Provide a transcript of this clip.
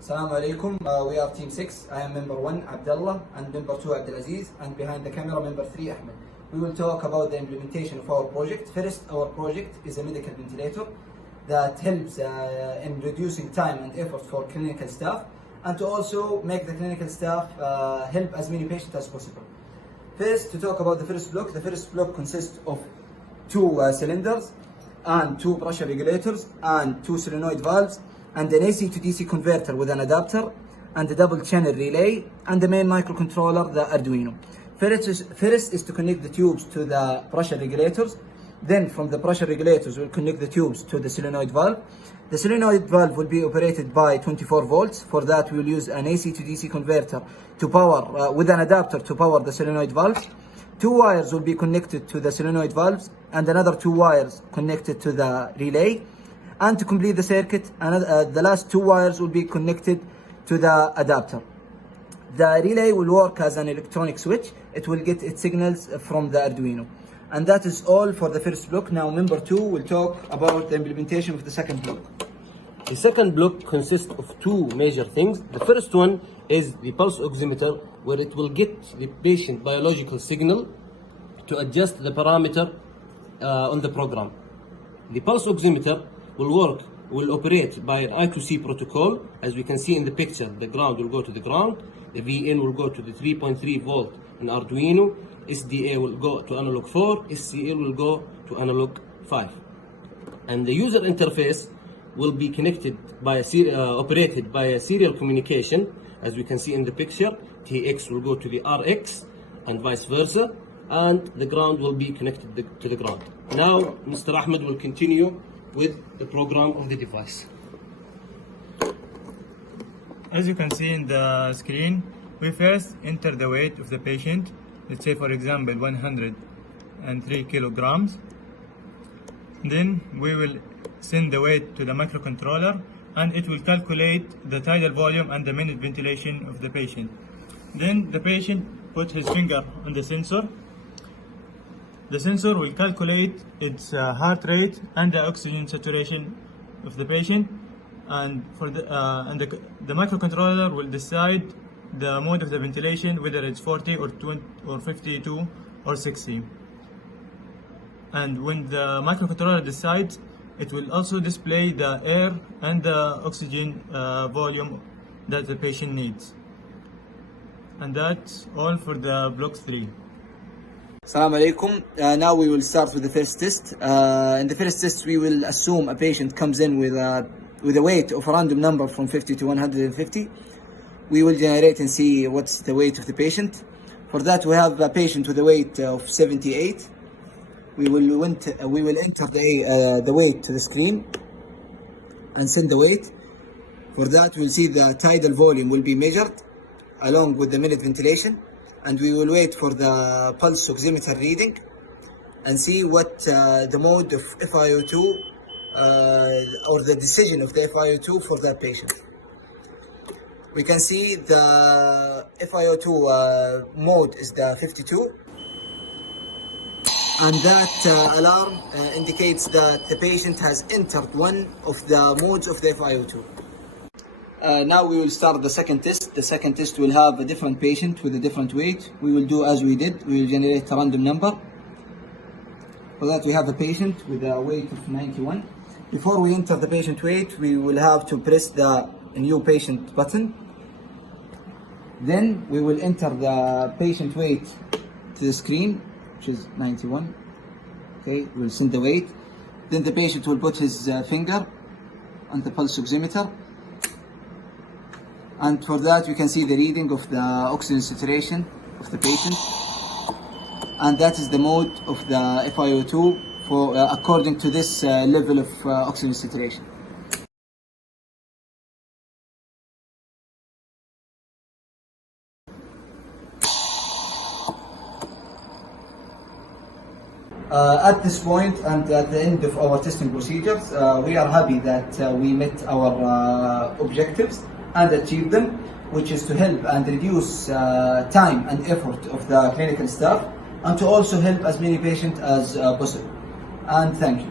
Assalamu alaikum. We are team 6. I am member 1 Abdullah and member 2 Abdulaziz, and behind the camera member 3 Ahmed. We will talk about the implementation of our project. First, our project is a medical ventilator that helps in reducing time and effort for clinical staff, and to also make the clinical staff help as many patients as possible. First, to talk about the first block consists of 2 cylinders and 2 pressure regulators and 2 solenoid valves and an AC to DC converter with an adapter and a double channel relay and the main microcontroller, the Arduino. First is to connect the tubes to the pressure regulators. Then from the pressure regulators we'll connect the tubes to the solenoid valve. The solenoid valve will be operated by 24 volts. For that we will use an AC to DC converter to power with an adapter to power the solenoid valves. 2 wires will be connected to the solenoid valves and another 2 wires connected to the relay. And to complete the circuit, the last 2 wires will be connected to the adapter. The relay will work as an electronic switch. It will get its signals from the Arduino. And that is all for the first block. Now member 2 will talk about the implementation of the second block. The second block consists of 2 major things. The first one is the pulse oximeter, where it will get the patient biological signal to adjust the parameter on the program. The pulse oximeter will operate by an I2C protocol. As we can see in the picture, the ground will go to the ground, the VN will go to the 3.3 volt in Arduino, SDA will go to analog 4, SCL will go to analog 5. And the user interface will be connected by operated by a serial communication. As we can see in the picture, TX will go to the RX and vice versa, and the ground will be connected to the ground. Now Mr. Ahmed will continue with the program of the device. As you can see in the screen, we first enter the weight of the patient. Let's say for example 103 kilograms. Then we will send the weight to the microcontroller and it will calculate the tidal volume and the minute ventilation of the patient. Then the patient puts his finger on the sensor. The sensor will calculate its heart rate and the oxygen saturation of the patient, and the microcontroller will decide the mode of the ventilation, whether it's 40 or 20 or 52 or 60. And when the microcontroller decides, it will also display the air and the oxygen volume that the patient needs. And that's all for the block 3. Assalamu alaikum. Now we will start with the first test. In the first test we will assume a patient comes in with a weight of a random number from 50 to 150. We will generate and see what's the weight of the patient. For that we have a patient with a weight of 78. We will enter the weight to the screen and send the weight. For that we'll see the tidal volume will be measured along with the minute ventilation, and we will wait for the pulse oximeter reading and see what the mode of FiO2 or the decision of the FiO2 for that patient. We can see the FiO2 mode is the 52, and that alarm indicates that the patient has entered one of the modes of the FiO2. Now we will start the second test. The second test will have a different patient with a different weight. We will do as we did. We will generate a random number. For that we have a patient with a weight of 91. Before we enter the patient weight, we will have to press the new patient button. Then we will enter the patient weight to the screen, which is 91. Okay, we'll send the weight. Then the patient will put his finger on the pulse oximeter. And for that we can see the reading of the oxygen saturation of the patient, and that is the mode of the FiO2 for according to this level of oxygen saturation. At this point and at the end of our testing procedures, we are happy that we met our objectives and achieve them, which is to help and reduce time and effort of the clinical staff, and to also help as many patients as possible. And thank you.